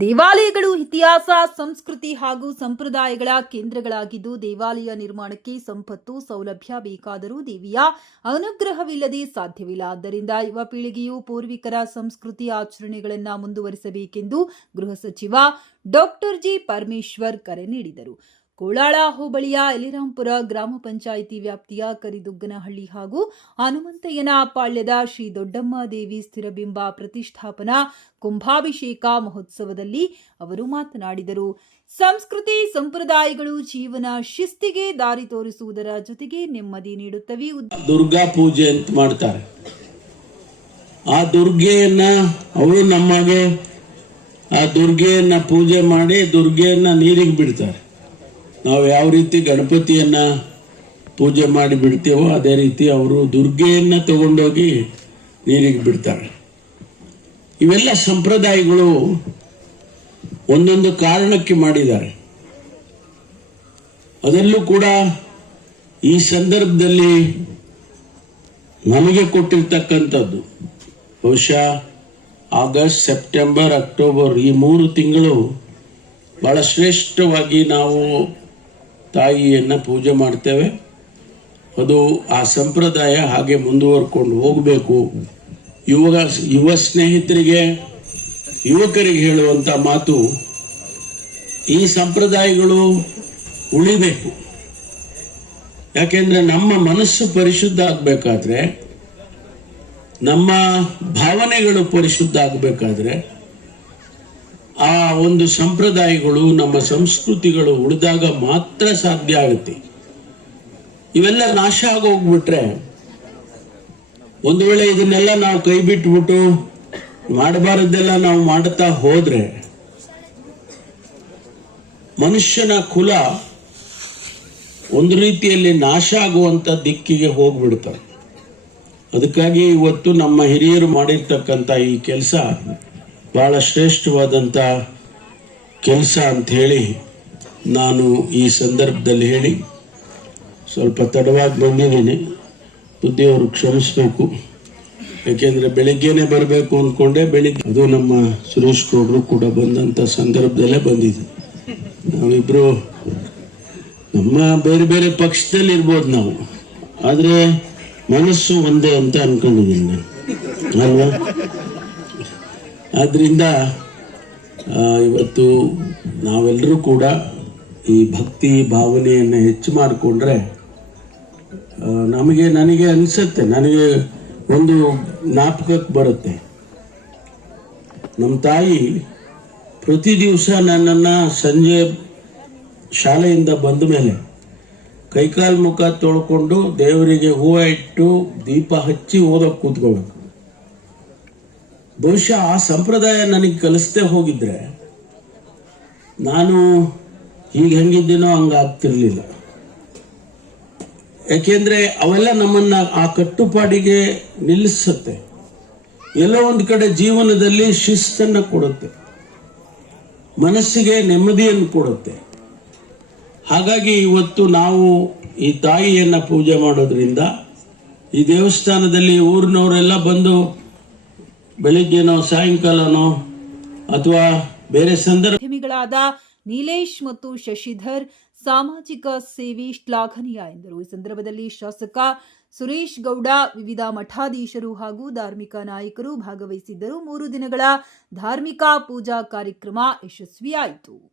ದೇವಾಲಯಗಳು ಇತಿಹಾಸ, ಸಂಸ್ಕೃತಿ ಹಾಗೂ ಸಂಪ್ರದಾಯಗಳ ಕೇಂದ್ರಗಳಾಗಿದ್ದು ದೇವಾಲಯ ನಿರ್ಮಾಣಕ್ಕೆ ಸಂಪತ್ತು, ಸೌಲಭ್ಯ ಬೇಕಾದರೂ ದೇವಿಯ ಅನುಗ್ರಹವಿಲ್ಲದೆ ಸಾಧ್ಯವಿಲ್ಲ. ಆದ್ದರಿಂದ ಯುವ ಪೀಳಿಗೆಯು ಪೂರ್ವಿಕರ ಸಂಸ್ಕೃತಿ ಆಚರಣೆಗಳನ್ನು ಮುಂದುವರಿಸಬೇಕೆಂದು ಗೃಹ ಸಚಿವ ಡಾಕ್ಟರ್ ಜಿ ಪರಮೇಶ್ವರ್ ಕರೆ ನೀಡಿದರು. ಕೋಳಾಳ ಹೋಬಳಿಯ ಎಲಿರಾಂಪುರ ಗ್ರಾಮ ಪಂಚಾಯಿತಿ ವ್ಯಾಪ್ತಿಯ ಕರಿದುಗ್ಗನಹಳ್ಳಿ ಹಾಗೂ ಹನುಮಂತಯ್ಯನ ಪಾಳ್ಯದ ಶ್ರೀ ದೊಡ್ಡಮ್ಮ ದೇವಿ ಸ್ಥಿರಬಿಂಬ ಪ್ರತಿಷ್ಠಾಪನಾ ಕುಂಭಾಭಿಷೇಕ ಮಹೋತ್ಸವದಲ್ಲಿ ಅವರು ಮಾತನಾಡಿದರು. ಸಂಸ್ಕೃತಿ ಸಂಪ್ರದಾಯಗಳು ಜೀವನ ಶಿಸ್ತಿಗೆ ದಾರಿ ತೋರಿಸುವುದರ ಜೊತೆಗೆ ನೆಮ್ಮದಿ ನೀಡುತ್ತವೆ. ದುರ್ಗಾ ಪೂಜೆ ಅಂತ ಮಾಡ್ತಾರೆ. ಆ ದುರ್ಗೆಯನ್ನ ಅವರು ನಮಗೆ ಆ ದುರ್ಗೆಯನ್ನ ಪೂಜೆ ಮಾಡಿ ದುರ್ಗೆಯನ್ನ ನೀರಿಗೆ ಬಿಡ್ತಾರೆ. ನಾವು ಯಾವ ರೀತಿ ಗಣಪತಿಯನ್ನ ಪೂಜೆ ಮಾಡಿ ಬಿಡ್ತೇವೋ ಅದೇ ರೀತಿ ಅವರು ದುರ್ಗೆಯನ್ನ ತಗೊಂಡೋಗಿ ನೀರಿಗೆ ಬಿಡ್ತಾರೆ. ಇವೆಲ್ಲ ಸಂಪ್ರದಾಯಗಳು ಒಂದೊಂದು ಕಾರಣಕ್ಕೆ ಮಾಡಿದ್ದಾರೆ. ಅದರಲ್ಲೂ ಕೂಡ ಈ ಸಂದರ್ಭದಲ್ಲಿ ನಮಗೆ ಕೊಟ್ಟಿರ್ತಕ್ಕಂಥದ್ದು. ಬಹುಶಃ ಆಗಸ್ಟ್, ಸೆಪ್ಟೆಂಬರ್, ಅಕ್ಟೋಬರ್ ಈ ಮೂರು ತಿಂಗಳು ಬಹಳ ಶ್ರೇಷ್ಠವಾಗಿ ನಾವು ತಾಯಿಯನ್ನು ಪೂಜೆ ಮಾಡ್ತೇವೆ. ಅದು ಆ ಸಂಪ್ರದಾಯ ಹಾಗೆ ಮುಂದುವರ್ಕೊಂಡು ಹೋಗಬೇಕು. ಯುವ ಯುವ ಸ್ನೇಹಿತರಿಗೆ, ಯುವಕರಿಗೆ ಹೇಳುವಂಥ ಮಾತು, ಈ ಸಂಪ್ರದಾಯಗಳು ಉಳಿಬೇಕು. ಯಾಕೆಂದರೆ ನಮ್ಮ ಮನಸ್ಸು ಪರಿಶುದ್ಧ ಆಗಬೇಕಾದ್ರೆ, ನಮ್ಮ ಭಾವನೆಗಳು ಪರಿಶುದ್ಧ ಆಗಬೇಕಾದ್ರೆ ಆ ಒಂದು ಸಂಪ್ರದಾಯಗಳು ನಮ್ಮ ಸಂಸ್ಕೃತಿಗಳು ಉಳಿದಾಗ ಮಾತ್ರ ಸಾಧ್ಯ ಆಗುತ್ತೆ. ಇವೆಲ್ಲ ನಾಶ ಆಗೋಗ್ಬಿಟ್ರೆ, ಒಂದು ವೇಳೆ ಇದನ್ನೆಲ್ಲ ನಾವು ಕೈ ಬಿಟ್ಬಿಟ್ಟು ಮಾಡಬಾರದೆಲ್ಲ ನಾವು ಮಾಡುತ್ತಾ ಹೋದ್ರೆ, ಮನುಷ್ಯನ ಕುಲ ಒಂದು ರೀತಿಯಲ್ಲಿ ನಾಶ ಆಗುವಂತ ದಿಕ್ಕಿಗೆ ಹೋಗ್ಬಿಡ್ತಾರೆ ಅದಕ್ಕಾಗಿ ಇವತ್ತು ನಮ್ಮ ಹಿರಿಯರು ಮಾಡಿರ್ತಕ್ಕಂಥ ಈ ಕೆಲಸ ಬಹಳ ಶ್ರೇಷ್ಠವಾದಂಥ ಕೆಲಸ ಅಂತ ಹೇಳಿ ನಾನು ಈ ಸಂದರ್ಭದಲ್ಲಿ ಹೇಳಿ ಸ್ವಲ್ಪ ತಡವಾಗಿ ಬಂದಿದ್ದೀನಿ. ಬುದ್ಧಿಯವರು ಕ್ಷಮಿಸಬೇಕು. ಯಾಕೆಂದ್ರೆ ಬೆಳಿಗ್ಗೆನೆ ಬರಬೇಕು ಅಂದ್ಕೊಂಡೆ ಬೆಳಿಗ್ಗೆ ಅದು ನಮ್ಮ ಸುರೇಶ್ ಗೌಡರು ಕೂಡ ಬಂದಂಥ ಸಂದರ್ಭದಲ್ಲೇ ಬಂದಿದೆ ನಾವಿಬ್ಬರು ನಮ್ಮ ಬೇರೆ ಬೇರೆ ಪಕ್ಷದಲ್ಲಿ ಇರ್ಬೋದು ನಾವು. ಆದರೆ ಮನಸ್ಸು ಒಂದೇ ಅಂತ ಅನ್ಕೊಂಡಿದ್ದೀನಿ. ನಾನು ಅಲ್ವಾ? ಆದ್ರಿಂದ ಆ, ಇವತ್ತು ನಾವೆಲ್ಲರೂ ಕೂಡ ಈ ಭಕ್ತಿ ಭಾವನೆಯನ್ನು ಹೆಚ್ಚು ಮಾಡಿಕೊಂಡ್ರೆ ನಮಗೆ ನನಗೆ ಅನಿಸುತ್ತೆ ನನಗೆ ಒಂದು ಜ್ಞಾಪಕಕ್ಕೆ ಬರುತ್ತೆ. ನಮ್ಮ ತಾಯಿ ಪ್ರತಿ ದಿವಸ ನನ್ನನ್ನು ಸಂಜೆ ಶಾಲೆಯಿಂದ ಬಂದ ಮೇಲೆ ಕೈಕಾಲು ಮುಖ ತೊಳ್ಕೊಂಡು ದೇವರಿಗೆ ಹೂವು ಇಟ್ಟು ದೀಪ ಹಚ್ಚಿ ಓದೋಕೆ ಕೂತ್ಕೋಬೇಕು ಬಹುಶಃ ಆ ಸಂಪ್ರದಾಯ ನನಗೆ ಕಲಿಸ್ದೇ ಹೋಗಿದ್ರೆ ನಾನು ಈಗ ಹೆಂಗಿದ್ದೀನೋ ಹಂಗಾಗ್ತಿರ್ಲಿಲ್ಲ ಯಾಕೆಂದ್ರೆ ಅವೆಲ್ಲ ನಮ್ಮನ್ನ ಆ ಕಟ್ಟುಪಾಡಿಗೆ ನಿಲ್ಲಿಸುತ್ತೆ. ಎಲ್ಲೋ ಒಂದು ಕಡೆ ಜೀವನದಲ್ಲಿ ಶಿಸ್ತನ್ನು ಕೊಡುತ್ತೆ. ಮನಸ್ಸಿಗೆ ನೆಮ್ಮದಿಯನ್ನು ಕೊಡುತ್ತೆ. ಹಾಗಾಗಿ ಇವತ್ತು ನಾವು ಈ ತಾಯಿಯನ್ನ ಪೂಜೆ ಮಾಡೋದ್ರಿಂದ ಈ ದೇವಸ್ಥಾನದಲ್ಲಿ ಊರಿನವರೆಲ್ಲ ಬಂದು ಬೆಳಿಗ್ಗೆನೋ ಸಾಯಂಕಾಲನೋ ಅಥವಾ ಬೇರೆ ಸಂದರ್ಭಗಳಾದ ನೀಲೇಶ್ ಮತ್ತು ಶಶಿಧರ್ ಸಾಮಾಜಿಕ ಸೇವೆ ಶ್ಲಾಘನೀಯ ಎಂದರು. ಈ ಸಂದರ್ಭದಲ್ಲಿ ಶಾಸಕ ಸುರೇಶ್ ಗೌಡ, ವಿವಿಧ ಮಠಾಧೀಶರು ಹಾಗೂ ಧಾರ್ಮಿಕ ನಾಯಕರು ಭಾಗವಹಿಸಿದ್ದರು. ಮೂರು ದಿನಗಳ ಧಾರ್ಮಿಕ ಪೂಜಾ ಕಾರ್ಯಕ್ರಮ ಯಶಸ್ವಿಯಾಯಿತು.